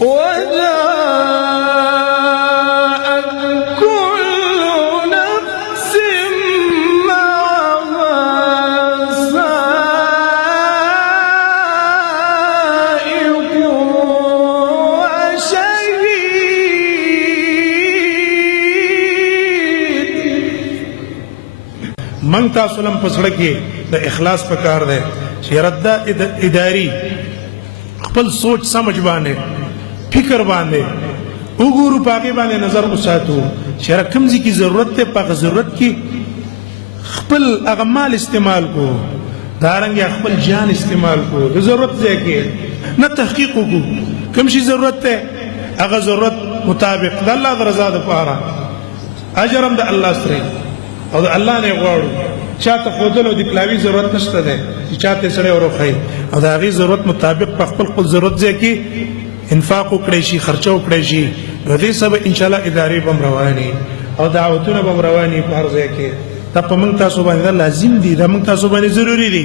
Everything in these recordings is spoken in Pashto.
من تاسو لم پسړه کې د اخلاص پکار دی چې ردا اداري خپل سوچ سمجھ باندې فکر باندې وګورو پاګې باندې نظر وساتو چې رقم کی ضرورت ته پاګه ضرورت کې خپل اغمال استعمال کو دارنګ خپل جان استعمال کو د ضرورت ځای کې نه تحقیق کو کوم شي ضرورت ته هغه ضرورت مطابق د الله رضا لپاره اجر هم د الله سره او الله نه غواړو چاته خودلو د کلاوی ضرورت نشته ده چې چاته سره ورخی او دا غي ضرورت مطابق په خپل ضرورت ځای کې انفاق وکړي شي خرچه وکړي شي نو دې سبا ان شاء الله ادارې بم رواني او دعوتونه بم رواني په هر ځای کې ته په موږ تاسو باندې لازم دي دا موږ تاسو باندې ضروری دي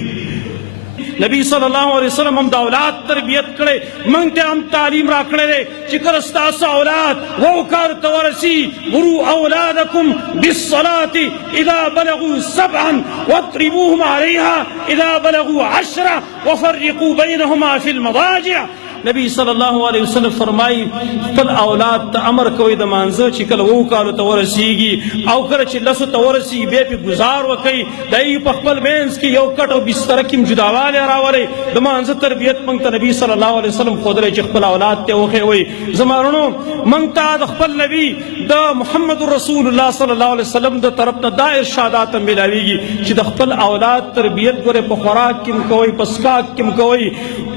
نبی صلی الله علیه وسلم هم د اولاد تربیت کړي موږ ته هم تعلیم را کړی چې کله ستاسو اولاد وکړ ته ورسي مروا اولادکم بالصلاه اذا بلغوا 7 واضربوهم عليها اذا بلغوا 10 وفرقوا بينهما في المضاجع نبی صلی الله علیه وسلم فرمایي خپل اولاد ته امر کوي د مانځه چې کله وو کالو ته ورسیږي او کله چې لسو ته ورسیږي بیا په گزار وکړي دای په خپل مینس کې یو کټ او بستر کې جداواله راولي د مانځه تربیت موږ ته نبی صلی الله علیه وسلم خودره چې خپل اولاد ته وخی وي زمارونو موږ ته د خپل نبی د محمد رسول الله صلی الله علیه وسلم د طرف نه دا ارشادات ملاويږي چې د خپل اولاد تربیت ګوره په خوراک کې کوي په سکاک کې کوي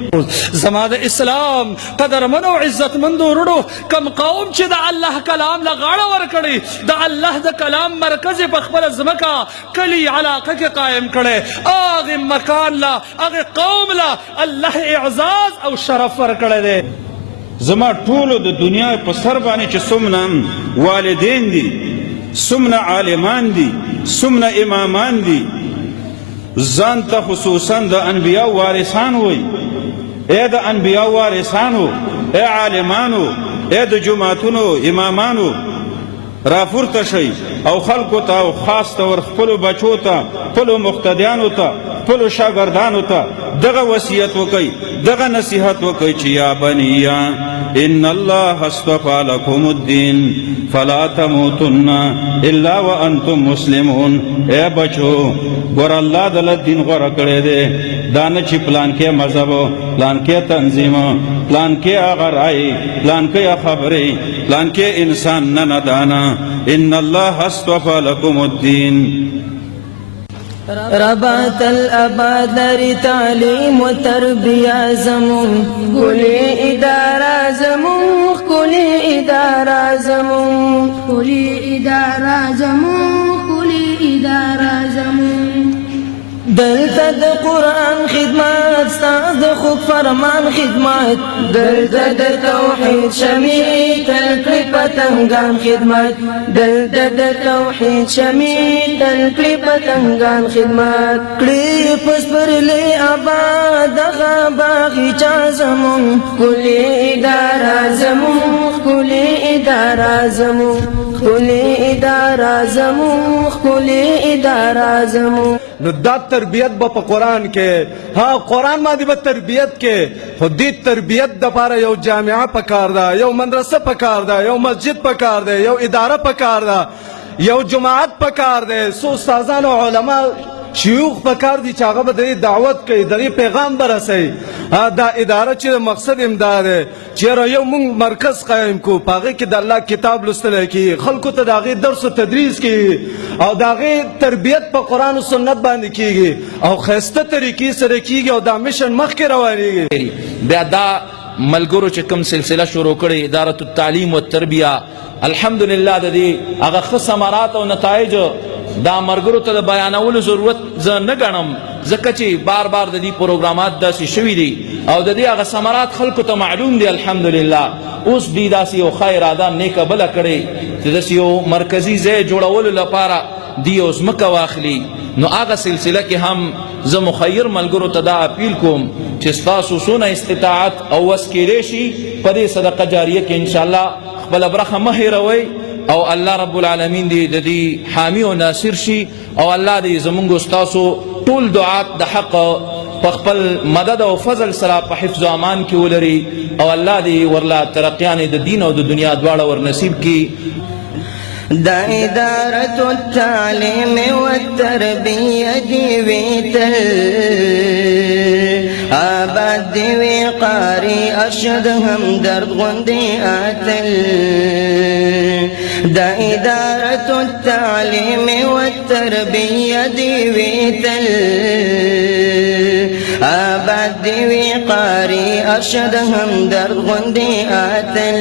زما د اسلام قدرمن او عزتمند ورونو کم قوم چې د الله کلام له غاړه ورکړي د الله د کلام مرکز په خپل ځمکه کلی علاقه کې قائم کړي هغه مکان لا هغه قوم لا الله اعزاز او شرف ورکړي دي زما ټولو د دنیا په سر باندې چې څومره والدین دي څومره عالمان دي څومره امامان دي ځان ته خصوصا د انبیاء وارثان وي اے د انبیاء وارثانو اے عالمانو اے د جماعتونو امامانو راپورته شئ او خلکو ته او خاص طور خپلو بچو ته خپلو مقتدیانو ته خپلو شاګردانو ته دغه وصیت وکئ دغه نصیحت وکئ چې یا بنیه ان الله اصطفى لكم الدين فلا تموتن الا وانتم مسلمون اے بچو ګور الله دل دین غوړه کړی دی دا نه چې پلان کې مذهب پلان کې تنظیم پلان کې هغه رائے پلان کې خبرې پلان کې انسان نه دانا ان الله اصطفى لكم الدين ربات الاباد لري تعلیم و تربیه زمون کلی اداره زمون کلی اداره زمون کلی اداره زمون کلی اداره زمون دلته د قرآن خدمت ستاسو د خود فرمان خدمت دلته د توحید شمعې تل کړي پتنګان خدمت دلته د توحید شمعې تل کړي پتنګان خدمت کړي پسپرلې آباد دغه باغچه زمون کلی اداره زمون کلی اداره زمون کلی اداره زمون کلی اداره زمون نو دا تربیت با په قرآن کې ها قرآن باندې به تربیت کې خو دې تربیت دپاره یو جامعه پکار ده یو مدرسه پکار ده یو مسجد پکار ده یو اداره پکار ده یو جماعت پکار ده څو استادان او علما شیوخ پکار دي چې هغه به د دعوت کوي د پیغام برسوي دا اداره چې مقصد امدا ده چې یو موږ مرکز قایم کو په هغې کې د الله کتاب لوستلی کېږي خلکو ته د هغې درس و تدریس کېږي او د هغې تربیت په قرآن و سنت باندې کېږي او ښایسته طریقې سره کېږي او دا مشن مخکې روانېږي بیا دا ملګرو چې کوم سلسله شروع کړې ادارة التعلیم والتربیه الحمدلله د دې هغه ښه ثمرات او نتایج دا مرګرو ته د بیانولو ضرورت زه نه ګڼم ځکه چې بار بار د دې پروګرامات داسې شوي دي او د دې هغه ثمرات خلکو ته معلوم دي الحمدلله اوس دوی داسې یو ښه اراده نیکه بله کړې چې داسې یو مرکزي ځای جوړولو لپاره دی یو ځمکه واخلي نو هغه سلسله کې هم زه مخیر ملګرو ته دا اپیل کوم چې ستاسو څونه استطاعت او وس کیدی شي په دې صدقه جاریه کې انشاءالله خپله برخه مه هیروئ او الله رب العالمین دې د دې حامی او ناصر شي او الله دې زمونږ ستاسو ټول دعات د حق په خپل مدد او فضل سره په حفظ و امان کې ولري او الله دې ورلا ترقیانې د دین او د دنیا دواړه ور نصیب کړي. دا إدارة التعليم والتربية دي ويتل آباد دي وقاري أرشد هم درد غندي آتل. دا إدارة التعليم والتربية دي ويتل آباد دي وقاري أرشد هم درد غندي آتل.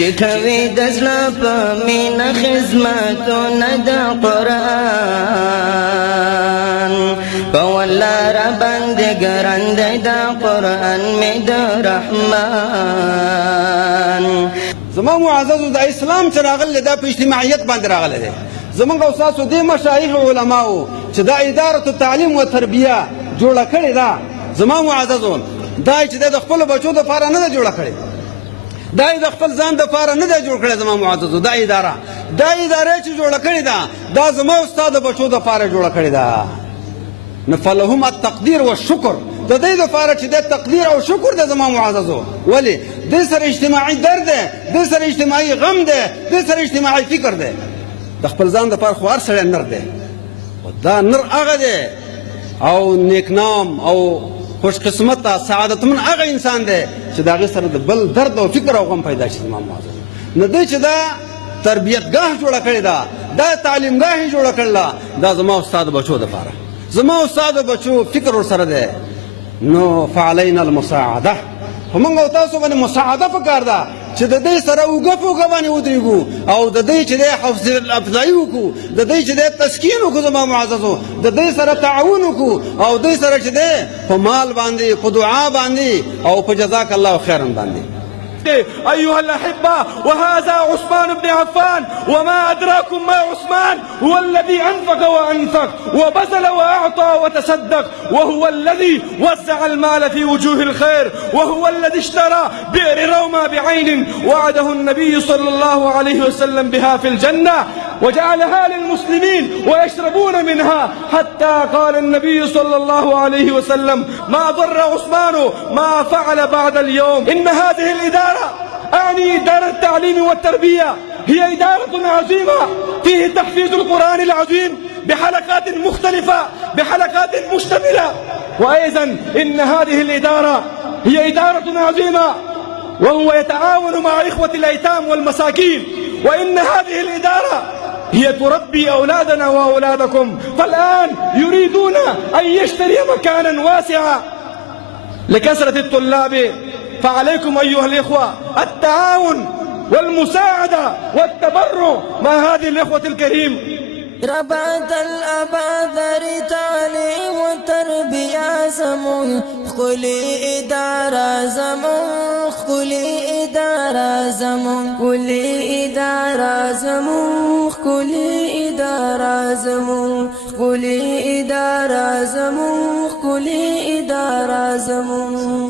چکوی دزلا پا مین خزمتون دا قرآن پا والله را بندگرند دا قرآن می دا رحمان. زما معززو دا اسلام چې راغلی دا په اجتماعیت باندې راغلی دی. زمونږ او ستاسو دې مشایخ علماو چې دا اداره التعلیم و تربیه جوړه کړې ده زما معززو دا چې د خپلو بچو دپاره نه ده جوړه کړې، دا د خپل ځان دپاره نه ده جوړ کړی زما معززو. دا اداره چې جوړه کړې ده دا زما او ستا د بچو دپاره جوړه کړې ده. نو فلهم التقدیر والشکر د دې دپاره چې د تقدیر او شکر ده زما معززو. ولې دې سره اجتماعي درد ده، دې سره اجتماعي غم ده، دې سره اجتماعي فکر ده. د خپل ځان دپاره خو هر سړی نر دی، دا نر هغه دی او نیکنام او خوش قسمته سعادتمن هغه انسان دی چې د هغې سره د بل درد او فکر او غم پیدا شي. زما معزز نو دی چې دا تربیتګاه جوړه کړې ده، دا تعلیمګاه یې جوړه کړله، دا زما او ستا د بچو دپاره، زما او ستا د بچو فکر ورسره دی. نو فعلینا المساعده، خو موږ او تاسو باندې مساعده پکار ده چې د دې سره اوږه په اوږه باندې ودرېږو او د دې چې دی حوصله افزایي وکړو، د دې چې دی تسکین وکړو زما معززو، د دې سره تعاون وکړو او دې سره چې دی په مال باندې په دعا باندې او په جزاک الله خیرا باندې. أيها الأحبة، وهذا عثمان بن عفان، وما أدراكم ما عثمان، هو الذي أنفق وأنفق وبذل وأعطى وتصدق، وهو الذي وزع المال في وجوه الخير، وهو الذي اشترى بئر روما بعين وعده النبي صلى الله عليه وسلم بها في الجنة وجعلها للمسلمين ويشربون منها، حتى قال النبي صلى الله عليه وسلم: ما ضر عثمان ما فعل بعد اليوم. إن هذه الإدارة، أعني إدارة التعليم والتربية، هي إدارة عظيمة فيه تحفيظ القرآن العظيم بحلقات مختلفة، بحلقات مشتملة. وأيضا إن هذه الإدارة هي إدارة عظيمة وهو يتعاون مع إخوة الأيتام والمساكين. وإن هذه الإدارة هي تربي أولادنا وأولادكم، فالآن يريدون أن يشتري مكانا واسعا لكثرة الطلاب. فعليكم أيها الإخوة التعاون والمساعدة والتبرع مع هذه الإخوة الكريم. ربات الأبادر تعليم وتربية زمون، خلي إدارة زمون، خلي إدارة زمون، خلي إدارة زمون، خلي إدارة زمون، خلي إدارة زمون، خلي إدارة زمون.